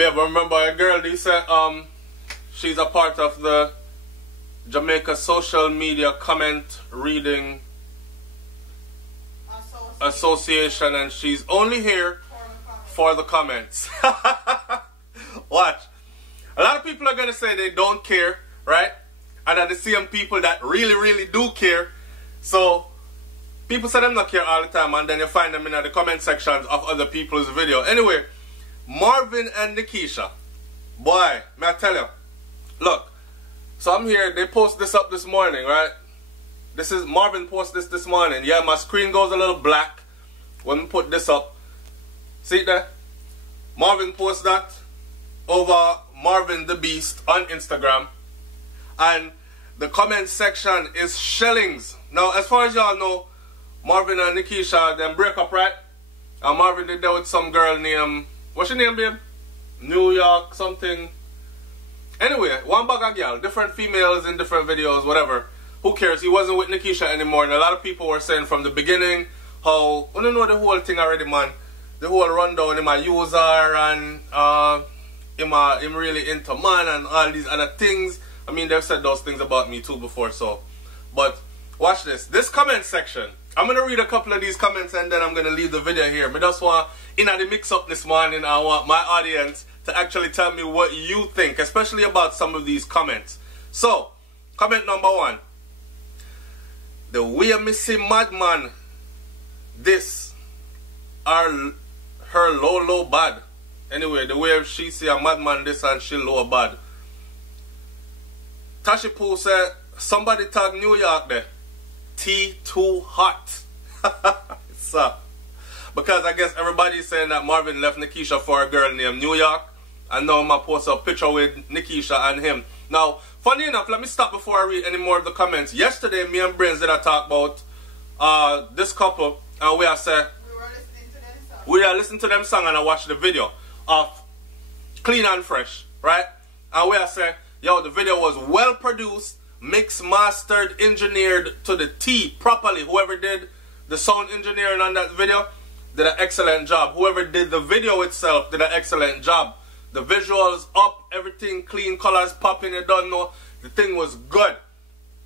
Babe, remember a girl, they said, she's a part of the Jamaica Social Media Comment Reading Association, and she's only here for the comments. Watch. A lot of people are going to say they don't care, right? And are the same people that really, really do care. So, people say them not care all the time, and then you find them in the comment sections of other people's video. Anyway, Marvin and Nickeisha. Boy, may I tell you. Look, so I'm here, they post this up this morning, right? This is, Marvin posted this morning. Yeah, my screen goes a little black when we put this up. See it there? Marvin posts that over Marvin the Beast on Instagram. And the comment section is shellings. Now, as far as y'all know, Marvin and Nickeisha, them break up, right? And Marvin did that with some girl named, what's your name, babe? New York something. Anyway, one bag of girl, different females in different videos, whatever. Who cares? He wasn't with Nickeisha anymore. And a lot of people were saying from the beginning how, I don't know the whole thing already, man. The whole rundown, him a user and him really into man and all these other things. I mean, they've said those things about me too before, so. But watch this. This comment section. I'm going to read a couple of these comments and then I'm going to leave the video here. But just want, in the mix-up this morning, I want my audience to actually tell me what you think, especially about some of these comments. So, comment number 1. The way me see madman, this are her low bad. Anyway, the way she see a madman this and she low bad. Tashi Poo said, somebody tag New York there. Tea too hot. So, because I guess everybody's saying that Marvin left Nickeisha for a girl named New York. And now I'm going to post a picture with Nickeisha and him. Now, funny enough, let me stop before I read any more of the comments. Yesterday, me and Brains did a talk about this couple. And we are say, we are listening to them song and I watched the video of Clean and Fresh, right? And we are say, yo, the video was well produced, mixed, mastered, engineered to the T properly. Whoever did the sound engineering on that video did an excellent job. Whoever did the video itself did an excellent job. The visuals up, everything clean, colors popping, you don't know. The thing was good.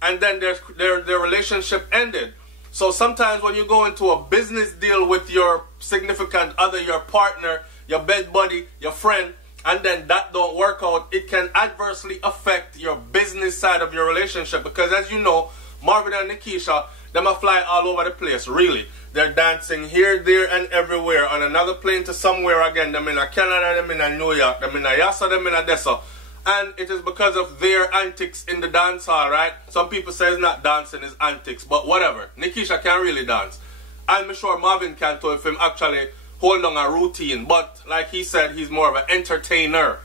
And then their relationship ended. So sometimes when you go into a business deal with your significant other, your partner, your bed buddy, your friend, and then that don't work out, it can adversely affect your business side of your relationship. Because as you know, Marvin and Nickeisha, them are flying all over the place, really. They're dancing here, there, and everywhere. On another plane to somewhere again. Them in Canada, them in New York, them in Yassa, them in Dessa. And it is because of their antics in the dance hall, right? Some people say it's not dancing, it's antics. But whatever. Nickeisha can really dance. I'm sure Marvin can too if him actually hold on a routine. But like he said, he's more of an entertainer,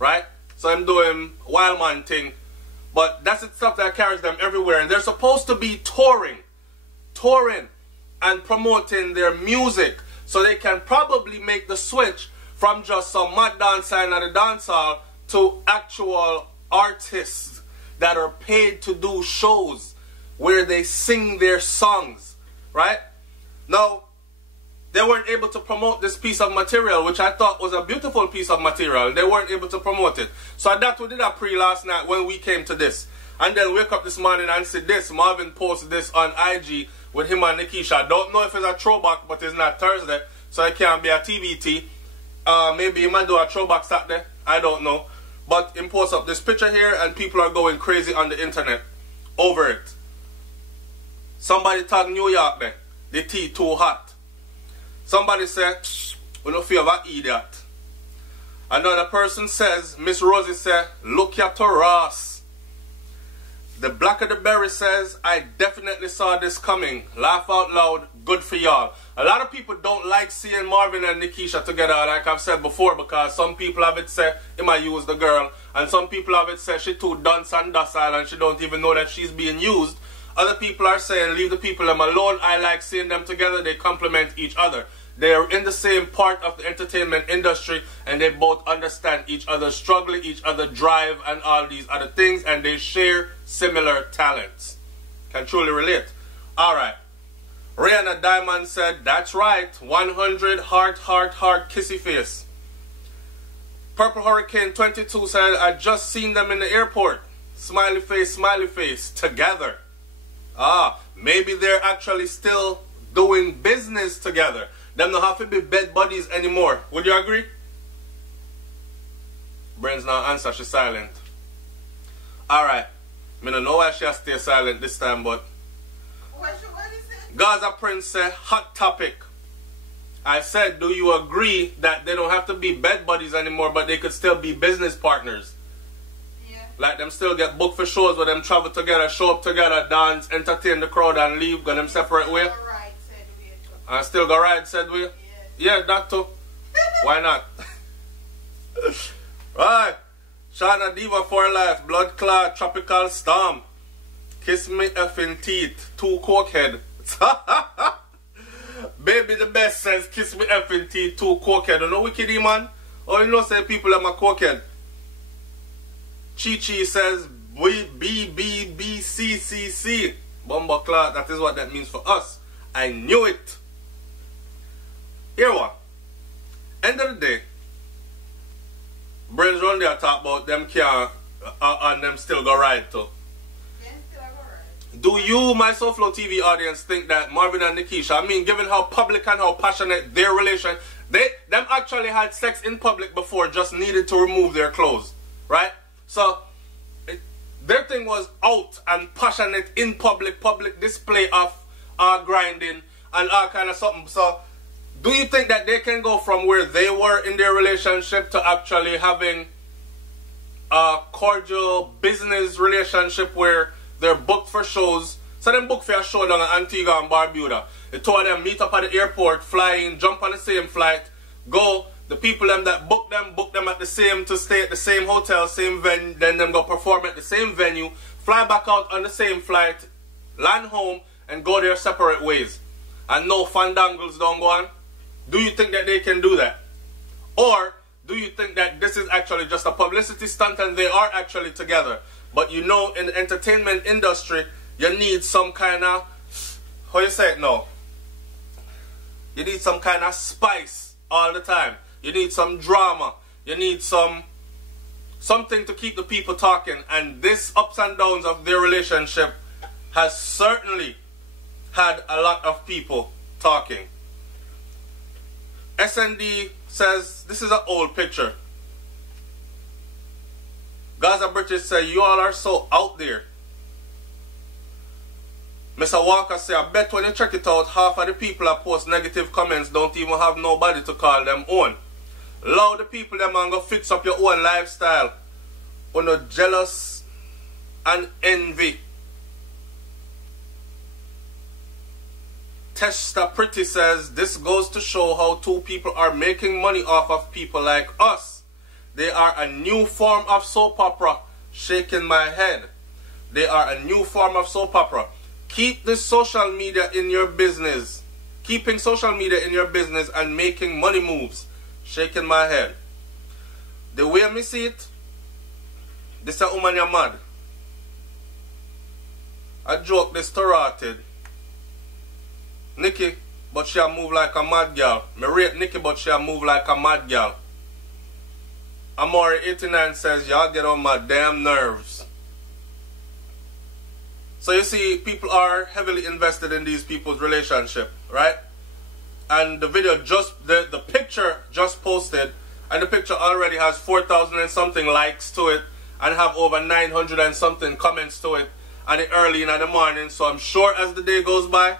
right? So I'm doing wild man thing. But that's the stuff that carries them everywhere. And they're supposed to be touring and promoting their music. So they can probably make the switch from just some mad dancing at a dance hall to actual artists that are paid to do shows where they sing their songs, right? Now, they weren't able to promote this piece of material, which I thought was a beautiful piece of material. They weren't able to promote it. So that's what we did a pre last night when we came to this. And then wake up this morning and see this. Marvin posted this on IG with him and Nickeisha. I don't know if it's a throwback, but it's not Thursday, so it can't be a TBT. Maybe he might do a throwback Saturday. I don't know. But he posts up this picture here and people are going crazy on the internet over it. Somebody tag New York there. The tea too hot. Somebody said, we don't feel of an idiot. Another person says, Miss Rosie said, look at Ross. The Black of the Berry says, I definitely saw this coming. Laugh out loud, good for y'all. A lot of people don't like seeing Marvin and Nickeisha together, like I've said before, because some people have it say he might use the girl, and some people have it say she too dunce and docile and she don't even know that she's being used. Other people are saying leave the people them alone. I like seeing them together. They complement each other. They're in the same part of the entertainment industry and they both understand each other's struggle, each other drive and all these other things, and they share similar talents. Can truly relate. Alright. Rihanna Diamond said, that's right. 100 heart, heart, heart, kissy face. Purple Hurricane 22 said, I just seen them in the airport. Smiley face, together. Ah, maybe they're actually still doing business together. Them don't have to be bed buddies anymore. Would you agree? Brains now answer, she's silent. Alright. I don't know why she has to stay silent this time, but Gaza Prince said, hot topic. I said, do you agree that they don't have to be bed buddies anymore, but they could still be business partners? Yeah. Like them still get booked for shows where them travel together, show up together, dance, entertain the crowd and leave, go them separate way? And still go ride, said we? Yes. Yeah, that too. Why not? Right. Shana Diva for life, blood clot, tropical storm. Kiss me effing teeth, 2 cokehead. Baby the best says kiss me effing teeth, 2 cokehead. You know wicked man? Oh, you know say people are my cokehead. Chi Chi says BBBCCC. Bomba clot, that is what that means for us. I knew it. Here what? End of the day, Brains run there talk about them can and them still go ride too. Do you, my SouFLoTV audience, think that Marvin and Nickeisha, I mean, given how public and how passionate their relation, them actually had sex in public before, just needed to remove their clothes, right? So, their thing was out and passionate in public display of grinding and all kind of something. So, do you think that they can go from where they were in their relationship to actually having a cordial business relationship where they're booked for shows? So them booked for a show down in Antigua and Barbuda. The two of them meet up at the airport, fly in, jump on the same flight, go. The people them that book them at the same, to stay at the same hotel, same venue, then them go perform at the same venue, fly back out on the same flight, land home, and go their separate ways. And no fandangles don't go on. Do you think that they can do that? Or do you think that this is actually just a publicity stunt and they are actually together? But you know, in the entertainment industry, you need some kind of, how you say it now? You need some kind of spice all the time. You need some drama. You need something to keep the people talking. And this ups and downs of their relationship has certainly had a lot of people talking. SND says, this is an old picture. Gaza British say, you all are so out there. Mr. Walker say, I bet when you check it out, half of the people that post negative comments don't even have nobody to call them own. Allow the people them and go fix up your own lifestyle. On no jealous and envy. Testa Pretty says, this goes to show how two people are making money off of people like us. They are a new form of soap opera. Shaking my head. They are a new form of soap opera. Keep this social media in your business. Keeping social media in your business and making money moves. Shaking my head. The way I see it, this is a woman you're mad. I joke this started. Nikki, but she move like a mad girl. Me rate Nikki, but she move like a mad girl. Amori89 says, y'all get on my damn nerves. So you see, people are heavily invested in these people's relationship, right? And the video the picture just posted, and the picture already has 4,000 and something likes to it, and have over 900 and something comments to it, and it's early in the morning. So I'm sure as the day goes by,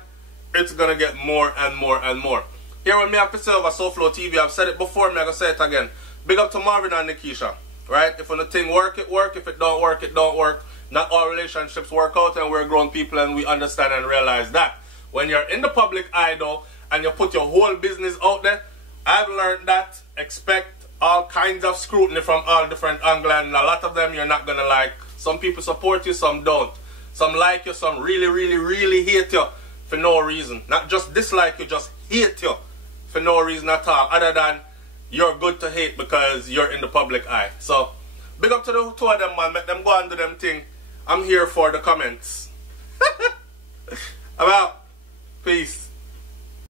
it's gonna get more and more and more. Here with me have to say over SouFLoTV, I've said it before, I'm gonna say it again. Big up to Marvin and Nickeisha, right? If when the thing work, it work. If it don't work, it don't work. Not all relationships work out, and we're grown people and we understand and realize that. When you're in the public eye though, and you put your whole business out there, I've learned that expect all kinds of scrutiny from all different angles, and a lot of them you're not gonna like. Some people support you, some don't. Some like you, some really, really, really hate you for no reason. Not just dislike you, just hate you for no reason at all, other than you're good to hate because you're in the public eye. So, big up to the two of them, man. Make them go and do them thing. I'm here for the comments. I'm out. Peace.